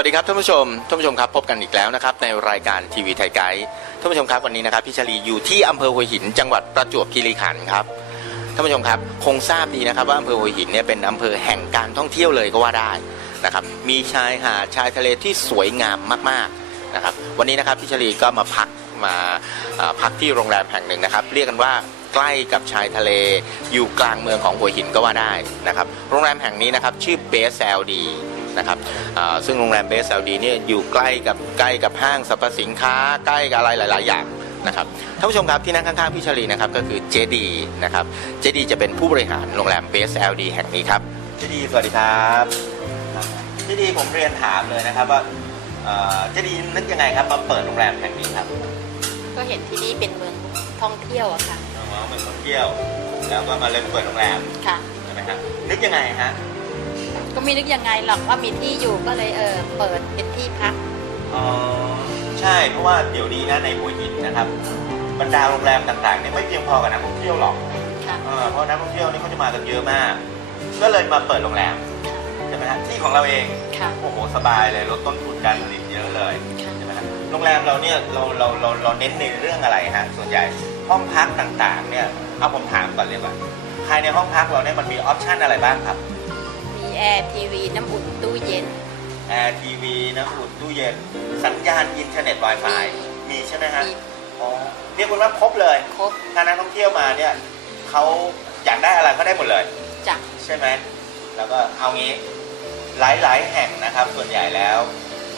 วัสดีครับท่านผู้ชมท่านผู้ชมครับพบกันอีกแล้วนะครับในรายการทีวีไทยไกด์ท่านผู้ชมครับวันนี้นะครับพี่ชลีอยู่ที่อำเภอหัวหิน จังหวัดประจวบคีรีขันธ์ครับท่านผู้ชมครับคงทราบดีนะครับว่าอำเภอหัวหินเนี่ยเป็นอำเภอแห่งการท่องเที่ยวเลยก็ว่าได้นะครับมีชายหาดชายทะเลที่สวยงามมากๆนะครับวันนี้นะครับพี่ชลีก็มาพักมาพักที่โรงแรมแห่งหนึ่งนะครับ เรียกกันว่าใกล้กับชายทะเลอยู่กลางเมืองของหัวหินก็ว่าได้นะครับโรงแรมแห่งนี้นะครับชื่อเบสแอลดี นะครับอ่าซึ่งโรงแรมเบสแอลดีเนี่ยอยู่ใกล้กับใกล้กับห้างสรรพสินค้า ใกล้กับอะไรหลาย ๆ อย่างนะครับท่านผู้ชมครับที่นั่งข้างๆพี่ชลีนะครับก็คือเจดีนะครับเจดีจะเป็นผู้บริหารโรงแรมเบสแอลดีแห่งนี้ครับเจดีสวัสดีครับเจดีผมเรียนถามเลยนะครับว่าเจดีนึกยังไงครับมาเปิดโรงแรมแห่งนี้ครับ ก็เห็นที่นี่เป็นเมืองท่องเที่ยวอะค่ะน้องๆเป็นคนเที่ยว แล้วก็มาเริ่มเปิดโรงแรมค่ะใช่ไหมครับนึกยังไงฮะ ก็ไม่นึกยังไงหรอกว่ามีที่อยู่ก็เลยเออเปิดเป็นที่พัก อ๋อใช่เพราะว่าเดี๋ยวนี้นะในหัวหินนะครับบรรดาโรงแรมต่างๆเนี่ยไม่เพียงพอกับนักท่องเที่ยวหรอกค่ะ เออเพราะนักท่องเที่ยวนี่เขาจะมากันเยอะมาก ก็เลยมาเปิดโรงแรมใช่ไหมฮะที่ของเราเองค่ะ โอ้โหสบายเลยลดต้นทุนการผลิตเยอะเลยค่ะ ใช่ไหมฮะโรงแรมเราเนี่ยเราเราเราเราเน้นในเรื่องอะไรฮะส่วนใหญ่ห้องพักต่างๆเนี่ยเอาผมถามก่อนเลยว่าภายในห้องพักเราเนี่ยมันมีออปชันอะไรบ้างครับมี แอร์ทีวีน้ำอุ่นตู้เย็น แอร์ทีวีน้ำอุ่นตู้เย็น สัญญาณอินเทอร์เน็ต Wi-Fi มีใช่ไหมฮะมีอ๋อเรียกว่าครบเลยครบถ้านักท่องเที่ยวมาเนี่ยเขาอยากได้อะไรก็ได้หมดเลย จ้ะใช่ไหมแล้วก็เอางี้หลายๆ แห่งนะครับ ส่วนใหญ่แล้ว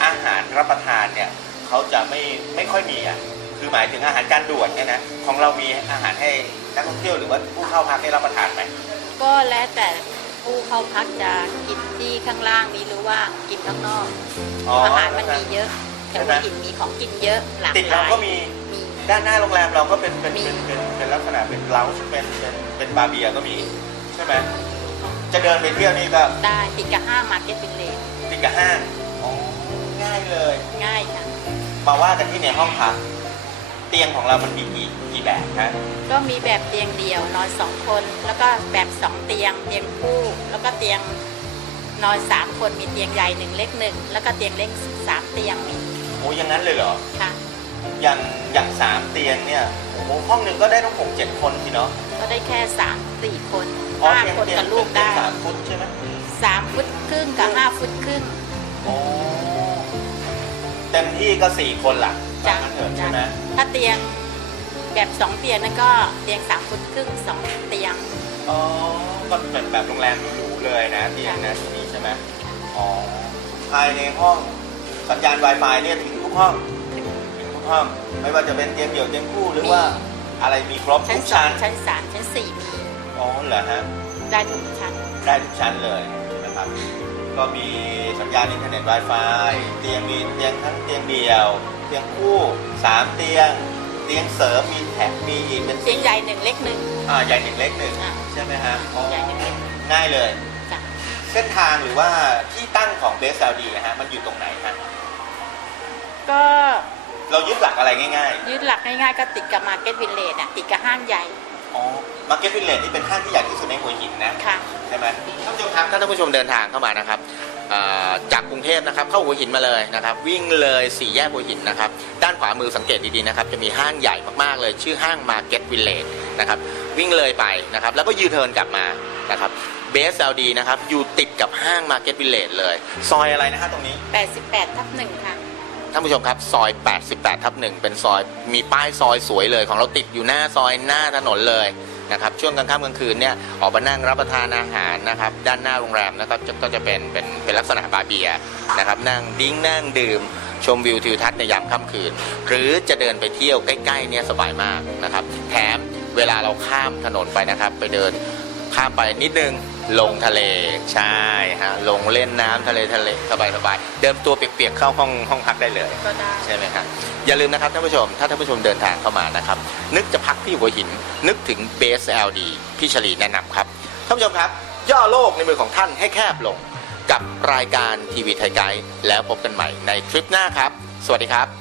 อาหารรับประทานเนี่ยเขาจะไม่ไม่ค่อยมีอะคือหมายถึงอาหารจานด่วนเนี่ยนะของเรามีอาหารให้นักท่องเที่ยวหรือว่าผู้เข้าพักได้รับประทานไหมก็แล้วแต่ ผู้เข้าพักจะกินที่ข้างล่างนี้หรือว่ากินข้างนอกอาหารมันมีเยอะแต่ว่าหินมีของกินเยอะหลากติดหเราลายก็มีมี ด้านหน้าโรงแรมเราก็เป็นเป็นมีเป็นเป็นเป็นลักษณะเป็นเลาส์เป็นเป็นเป็นบาร์เบียร์ก็มีใช่ไหมจะเดินไปเที่ยวนี่ก็ได้ติดกับห้างมาร์เก็ตบิลเลจติดกับห้างอ๋อง่ายเลย ง่ายค่ะมาว่ากันที่ในห้องพัก เตียงของเรามันมีกี่กี่แบบฮะก็มีแบบเตียงเดี่ยวนอนสองคน แล้วก็แบบสองเตียงเตียงคู่ แล้วก็เตียงนอนสามคนมีเตียงใหญ่หนึ่งเล็กหนึ่งแล้วก็เตียงเล็กสามเตียงมีโอ้อยังนั้นเลยเหรอค่ะ อย่างอย่างสามเตียงเนี่ยโอ้โหห้องหนึ่งก็ได้ต้องหกเจ็ดคนสิเนาะก็ได้แค่สามสี่คนอ๋อห้าเตียงคนเตียงกับลูกได้สามฟุตใช่ไหมสามฟุตครึ่งกับห้าฟุตครึ่งโอ้เต็มที่ก็สี่คนละ จ้ะว่างั้นเถอะใช่ไหมถ้าเตียงแบบสองเตียงนั่นก็เตียงสามฟุตครึ่งสองเตียง อ๋อ ก็เป็นแบบโรงแรมหรูๆเลยนะเตียงนะที่นี่ใช่ไหมอ๋อ ภายในห้องสัญญาณ Wi-Fi เนี่ยถึงทุกห้องถึงทุกห้อง ไม่ว่าจะเป็นเตียงเดี่ยวเตียงคู่หรือว่าอะไรมีครบชั้นทุกสอชั้งนชั้นสามชั้นสี่มีอ๋อเหรอฮะ ได้ทุกชั้น ได้ทุกชั้นเลยนะครับ ก็มีสัญญาณอินเทอร์เน็ต Wi-Fi เตียงมีเตียงทั้งเตียงเดียวเตียงคู่สามเตียง เตียงเสริมมีแถมมีอีกเป็นเตียงใหญ่หนึ่งเล็กหนึ่งอ่าใหญ่หนึ่งเล็กหนึ่งอะ ใช่ไหมฮะอ๋อใหญ่หนึ่งเล็กง่ายเลย จ้ะเส้นทางหรือว่าที่ตั้งของเบสซาวดีนะฮะมันอยู่ตรงไหนฮะก็เรายึดหลักอะไรง่ายยึดหลักง่ายๆก็ติดกับมาร์เก็ตวิลเลจอะติดกับห้างใหญ่ๆอ๋อมาร์เก็ตวิลเลจนี่เป็นห้างที่ใหญ่ที่สุดในหัวหินนะ ค่ะ ใช่ไหมท่านผู้ชมครับถ้าท่านผู้ชมเดินทางเข้ามานะครับอ่า จากกรุงเทพนะครับเข้าหัวหินมาเลยนะครับ วิ่งเลยสี่แยกหัวหินนะครับ ด้านขวามือสังเกตดีๆนะครับ จะมีห้างใหญ่มากๆเลย ชื่อห้าง Market Village นะครับ วิ่งเลยไปนะครับ แล้วก็ยูเทิร์นกลับมานะครับเบสซาวดีนะครับ อยู่ติดกับห้าง Market Village เลย ซอยอะไรนะฮะตรงนี้ 88ทับหนึ่งค่ะ ท่านผู้ชมครับ ซอย 88ทับหนึ่งเป็นซอยมีป้ายซอยสวยเลย ของเราติดอยู่หน้าซอยหน้าถนนเลย นะครับช่วงกลางค่ำกลางคืนเนี่ยออกมานั่งรับประทานอาหารนะครับด้านหน้าโรงแรมนะครับจะก็จะเป็นเป็นเป็นลักษณะบาร์เบียร์นะครับนั่งดิ้งนั่งดื่ม ชมวิวทิวทัศน์ในยามค่ำคืน หรือจะเดินไปเที่ยวใกล้ๆเนี่ยสบายมากนะครับแถมเวลาเราข้ามถนนไปนะครับ ไปเดินข้ามไปนิดนึงลงทะเลใช่ฮะลงเล่นน้ำทะเลทะเลสบายสบายๆเดิมตัวเปียกๆเข้าห้องห้องพักได้เลยก็ได้ใช่ไหมครับอย่าลืมนะครับท่านผู้ชม ถ้าท่านผู้ชมเดินทางเข้ามานะครับ นึกจะพักที่หัวหิน นึกถึงเบส LD พี่ชลีแนะนำครับท่านผู้ชมครับ ย่อโลกในมือของท่านให้แคบลง กับรายการทีวีไทยไกด์แล้วพบกันใหม่ในคลิปหน้าครับ สวัสดีครับ